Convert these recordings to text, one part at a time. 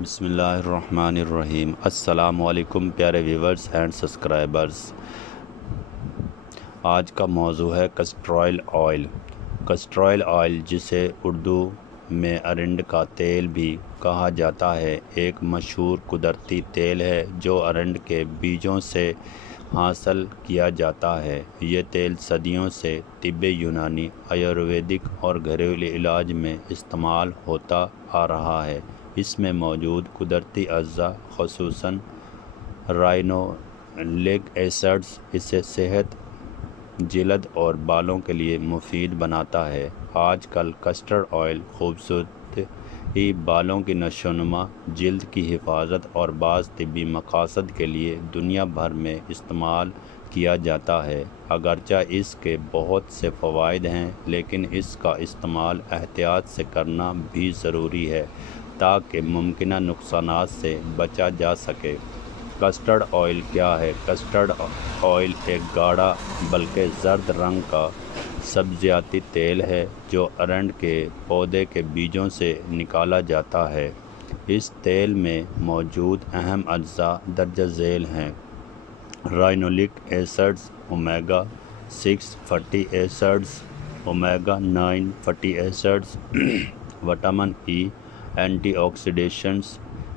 بسم اللہ الرحمن الرحیم۔ السلام علیکم پیارے ویورز اینڈ سبسکرائبرز۔ آج کا موضوع ہے کسٹر آئل۔ کسٹر آئل، جسے اردو میں ارنڈ کا تیل بھی کہا جاتا ہے، ایک مشہور قدرتی تیل ہے جو ارنڈ کے بیجوں سے حاصل کیا جاتا ہے۔ یہ تیل صدیوں سے طب یونانی، آیورویدک اور گھریلو علاج میں استعمال ہوتا آ رہا ہے۔ اس میں موجود قدرتی اجزاء، خصوصاً رائنولک ایسڈز، اسے صحت، جلد اور بالوں کے لیے مفید بناتا ہے۔ آج کل کسٹر آئل خوبصورتی، بالوں کی نشوونما، جلد کی حفاظت اور بعض طبی مقاصد کے لیے دنیا بھر میں استعمال کیا جاتا ہے۔ اگرچہ اس کے بہت سے فوائد ہیں، لیکن اس کا استعمال احتیاط سے کرنا بھی ضروری ہے تاکہ ممکنہ نقصانات سے بچا جا سکے۔ کسٹرڈ آئل کیا ہے؟ کسٹرڈ آئل ایک گاڑھا بلکہ زرد رنگ کا سبزیاتی تیل ہے جو ارنڈ کے پودے کے بیجوں سے نکالا جاتا ہے۔ اس تیل میں موجود اہم اجزاء درج ذیل ہیں: رائنولک acids, omega 6 fatty acids, omega 9 fatty acids, vitamin E, antioxidants.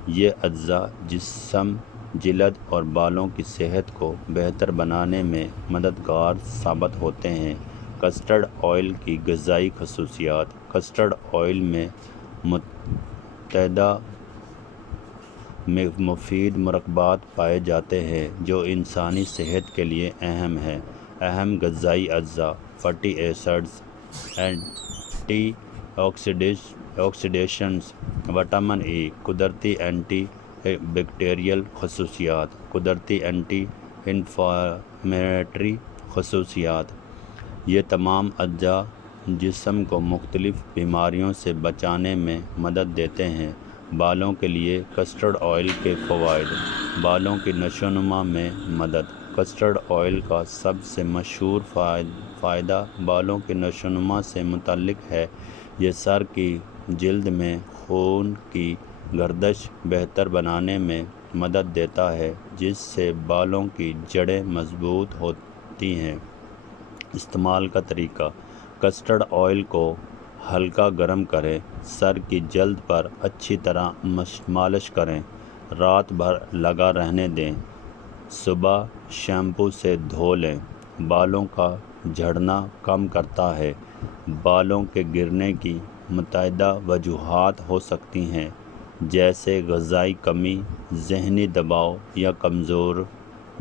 یہ اجزاء جسم، جلد اور بالوں کی صحت کو بہتر بنانے میں مددگار ثابت ہوتے ہیں۔ کسٹرڈ آئل کی غذائی خصوصیات۔ کسٹرڈ آئل میں متعدد مفید مرکبات پائے جاتے ہیں جو انسانی صحت کے لیے اہم ہیں۔ اہم غذائی اجزاء: fatty acids, antioxidants, vitamin E, قدرتی اینٹی بیکٹیریل خصوصیات، قدرتی اینٹی انفلیمیٹری خصوصیات۔ یہ تمام اجزاء جسم کو مختلف بیماریوں سے بچانے میں مدد دیتے ہیں۔ بالوں کے لیے کسٹرڈ آئل کے فوائد۔ بالوں کی نشوونما میں مدد۔ کسٹرڈ آئل کا سب سے مشہور فائدہ بالوں کی نشوونما سے متعلق ہے۔ یہ سر کی جلد میں خون کی گردش بہتر بنانے میں مدد دیتا ہے، جس سے بالوں کی جڑیں مضبوط ہوتی ہیں۔ استعمال کا طریقہ: کسٹرڈ آئل کو ہلکا گرم کریں، سر کی جلد پر اچھی طرح مالش کریں، رات بھر لگا رہنے دیں، صبح شیمپو سے دھو لیں۔ بالوں کا جھڑنا کم کرتا ہے۔ بالوں کے گرنے کی متعدد وجوہات ہو سکتی ہیں، جیسے غذائی کمی، ذہنی دباؤ یا کمزور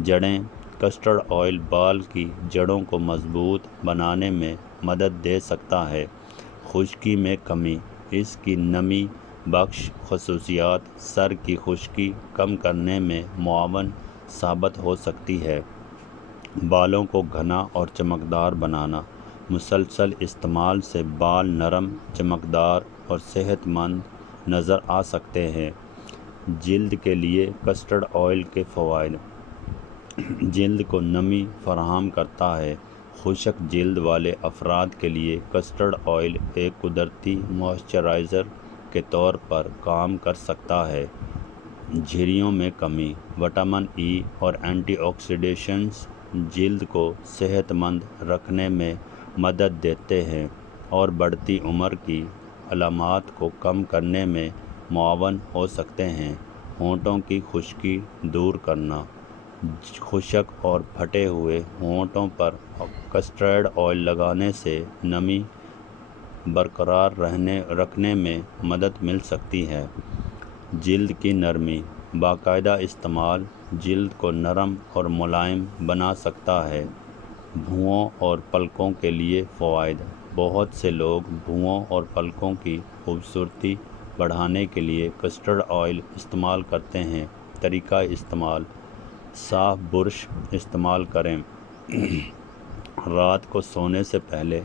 جڑیں۔ کسٹرڈ آئل بال کی جڑوں کو مضبوط بنانے میں مدد دے سکتا ہے۔ خشکی میں کمی۔ اس کی نمی بخش خصوصیات سر کی خشکی کم کرنے میں معاون ثابت ہو سکتی ہیں۔ بالوں کو گھنا اور چمکدار بنانا۔ مسلسل استعمال سے بال نرم، چمکدار اور صحت مند نظر آ سکتے ہیں۔ جلد کے لیے کسٹرڈ آئل کے فوائد۔ جلد کو نمی فراہم کرتا ہے۔ خشک جلد والے افراد کے لیے کسٹرڈ آئل ایک قدرتی موئسچرائزر کے طور پر کام کر سکتا ہے۔ جھریوں میں کمی۔ وٹامن ای اور اینٹی آکسیڈینٹس جلد کو صحت مند رکھنے میں مدد دیتے ہیں اور بڑھتی عمر کی علامات کو کم کرنے میں معاون ہو سکتے ہیں۔ ہونٹوں کی خشکی دور کرنا۔ خشک اور پھٹے ہوئے ہونٹوں پر کسٹرڈ آئل لگانے سے نمی برقرار رکھنے میں مدد مل سکتی ہے۔ جلد کی نرمی۔ باقاعدہ استعمال جلد کو نرم اور ملائم بنا سکتا ہے۔ بھووں اور پلکوں کے لیے فوائد۔ بہت سے لوگ بھووں اور پلکوں کی خوبصورتی بڑھانے کے لیے کسٹرڈ آئل استعمال کرتے ہیں۔ طریقہ استعمال: صاف برش استعمال کریں، رات کو سونے سے پہلے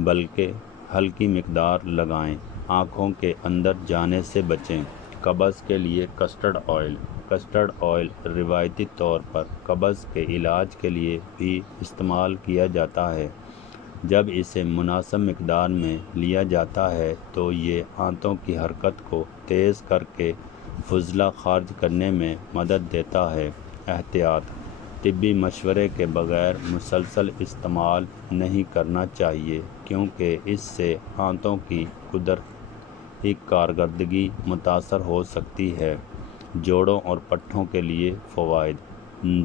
بلکہ ہلکی مقدار لگائیں، آنکھوں کے اندر جانے سے بچیں۔ قبض کے لیے کسٹرڈ آئل۔ کسٹرڈ آئل روایتی طور پر قبض کے علاج کے لیے بھی استعمال کیا جاتا ہے۔ جب اسے مناسب مقدار میں لیا جاتا ہے تو یہ آنتوں کی حرکت کو تیز کر کے فضلہ خارج کرنے میں مدد دیتا ہے۔ احتیاط: طبی مشورے کے بغیر مسلسل استعمال نہیں کرنا چاہیے کیونکہ اس سے آنتوں کی قدرتی کارکردگی متاثر ہو سکتی ہے۔ جوڑوں اور پٹھوں کے لیے فوائد: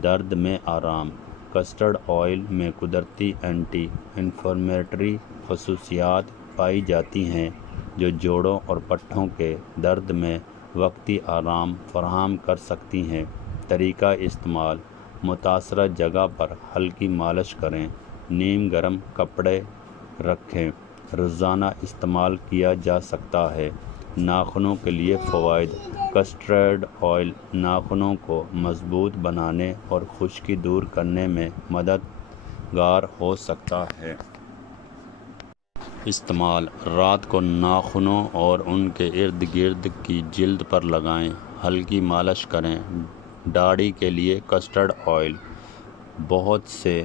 درد میں آرام: کسٹرڈ آئل میں قدرتی اینٹی انفلیمیٹری خصوصیات پائی جاتی ہیں جو جوڑوں اور پٹھوں کے درد میں وقتی آرام فراہم کر سکتی ہیں۔ طریقہ استعمال: متاثرہ جگہ پر ہلکی مالش کریں، نیم گرم کپڑے رکھیں۔ روزانہ استعمال کیا جا سکتا ہے۔ ناخنوں کے لیے فوائد: کسٹرڈ آئل ناخنوں کو مضبوط بنانے اور خشکی دور کرنے میں مددگار ہو سکتا ہے۔ استعمال: رات کو ناخنوں اور ان کے ارد گرد کی جلد پر لگائیں، ہلکی مالش کریں۔ داڑھی کے لیے کسٹرڈ آئل: بہت سے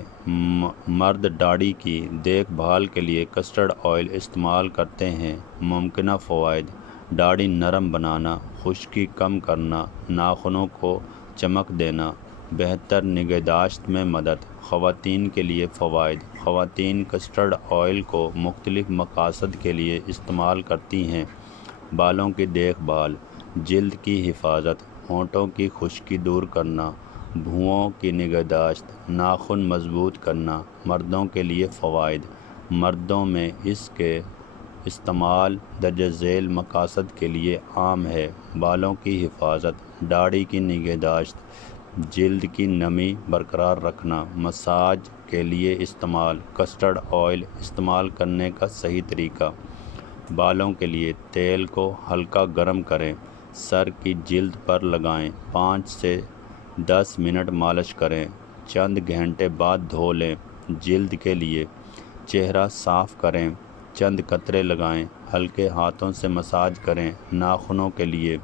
مرد داڑھی کی دیکھ بھال کے لیے کسٹرڈ آئل استعمال کرتے ہیں۔ ممکنہ فوائد: داڑھی نرم بنانا، خشکی کم کرنا، ناخنوں کو چمک دینا، بہتر نگہداشت میں مدد۔ خواتین کے لیے فوائد: خواتین کسٹرڈ آئل کو مختلف مقاصد کے لیے استعمال کرتی ہیں۔ بالوں کی دیکھ بھال، جلد کی حفاظت، ہونٹوں کی خشکی دور کرنا، بھووں کی نگہداشت، ناخن مضبوط کرنا۔ مردوں کے لیے فوائد: مردوں میں اس کے استعمال درج ذیل مقاصد کے لیے عام ہے۔ بالوں کی حفاظت، داڑھی کی نگہداشت، جلد کی نمی برقرار رکھنا۔ مساج کے لیے استعمال: کسٹرڈ آئل استعمال کرنے کا صحیح طریقہ: بالوں کے لیے تیل کو ہلکا گرم کریں، سر کی جلد پر لگائیں، 5 سے 10 منٹ مالش کریں، چند گھنٹے بعد دھو لیں۔ جلد کے لیے چہرہ صاف کریں، چند قطرے لگائیں، ہلکے ہاتھوں سے مساج کریں۔ ناخنوں کے لیے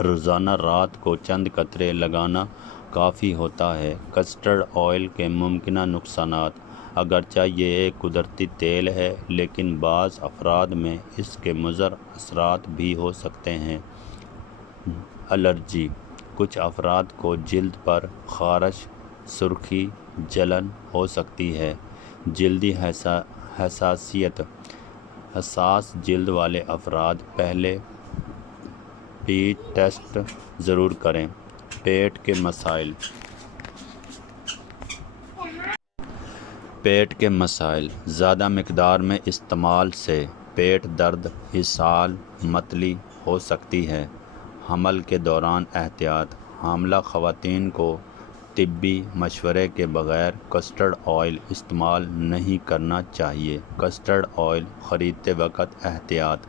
روزانہ رات کو چند قطرے لگانا کافی ہوتا ہے۔ کسٹرڈ آئل کے ممکنہ نقصانات: اگرچہ یہ ایک قدرتی تیل ہے لیکن بعض افراد میں اس کے مضر اثرات بھی ہو سکتے ہیں۔ الرجی: کچھ افراد کو جلد پر خارش، سرخی، جلن ہو سکتی ہے۔ جلدی حساسیت: حساس جلد والے افراد پہلے پیچ ٹیسٹ ضرور کریں۔ پیٹ کے مسائل: پیٹ کے مسائل زیادہ مقدار میں استعمال سے پیٹ درد، اسہال، متلی ہو سکتی ہے۔ حمل کے دوران احتیاط: حاملہ خواتین کو طبی مشورے کے بغیر کسٹرڈ آئل استعمال نہیں کرنا چاہیے۔ کسٹرڈ آئل خریدتے وقت احتیاط: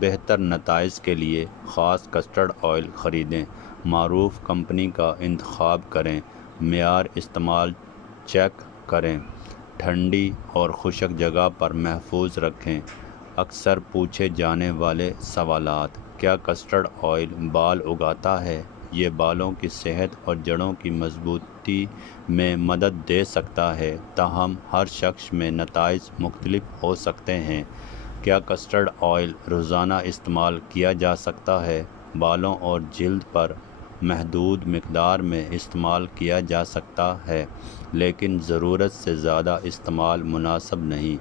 بہتر نتائج کے لیے خاص کسٹرڈ آئل خریدیں۔ معروف کمپنی کا انتخاب کریں۔ معیار استعمال چیک کریں۔ ٹھنڈی اور خشک جگہ پر محفوظ رکھیں۔ اکثر پوچھے جانے والے سوالات: کیا کسٹرڈ آئل بال اگاتا ہے؟ یہ بالوں کی صحت اور جڑوں کی مضبوطی میں مدد دے سکتا ہے، تاہم ہر شخص میں نتائج مختلف ہو سکتے ہیں۔ کیا کسٹرڈ آئل روزانہ استعمال کیا جا سکتا ہے؟ بالوں اور جلد پر محدود مقدار میں استعمال کیا جا سکتا ہے، لیکن ضرورت سے زیادہ استعمال مناسب نہیں۔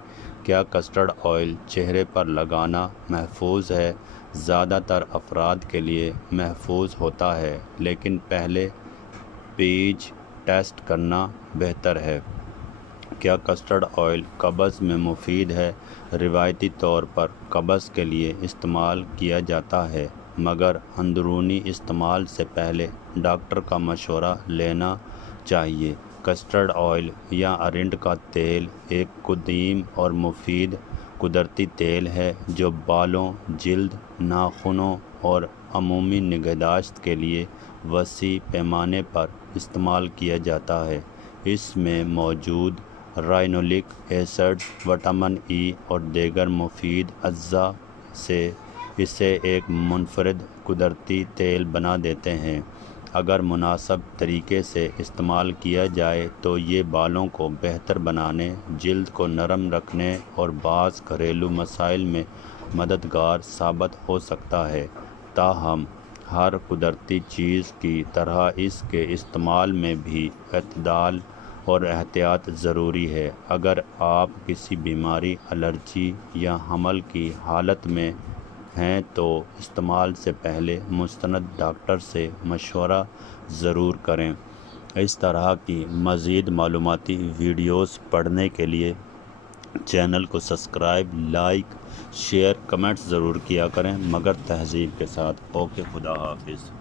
کیا کسٹرڈ آئل چہرے پر لگانا محفوظ ہے؟ زیادہ تر افراد کے لیے محفوظ ہوتا ہے، لیکن پہلے پیچ ٹیسٹ کرنا بہتر ہے۔ کیا کسٹرڈ آئل قبض میں مفید ہے؟ روایتی طور پر قبض کے لیے استعمال کیا جاتا ہے، مگر اندرونی استعمال سے پہلے ڈاکٹر کا مشورہ لینا چاہیے۔ کسٹرڈ آئل یا ارنڈ کا تیل ایک قدیم اور مفید قدرتی تیل ہے جو بالوں، جلد، ناخنوں اور عمومی نگہداشت کے لیے وسیع پیمانے پر استعمال کیا جاتا ہے۔ اس میں موجود رائنولک ایسڈ، وٹامن ای اور دیگر مفید اجزاء سے اسے ایک منفرد قدرتی تیل بنا دیتے ہیں۔ اگر مناسب طریقے سے استعمال کیا جائے تو یہ بالوں کو بہتر بنانے، جلد کو نرم رکھنے اور بعض گھریلو مسائل میں مددگار ثابت ہو سکتا ہے۔ تاہم ہر قدرتی چیز کی طرح اس کے استعمال میں بھی اعتدال اور احتیاط ضروری ہے۔ اگر آپ کسی بیماری، الرجی یا حمل کی حالت میں ہیں تو استعمال سے پہلے مستند ڈاکٹر سے مشورہ ضرور کریں۔ اس طرح کی مزید معلوماتی ویڈیوز پڑھنے کے لیے چینل کو سبسکرائب، لائک، شیئر، کمنٹس ضرور کیا کریں، مگر تہذیب کے ساتھ۔ اوکے، خدا حافظ۔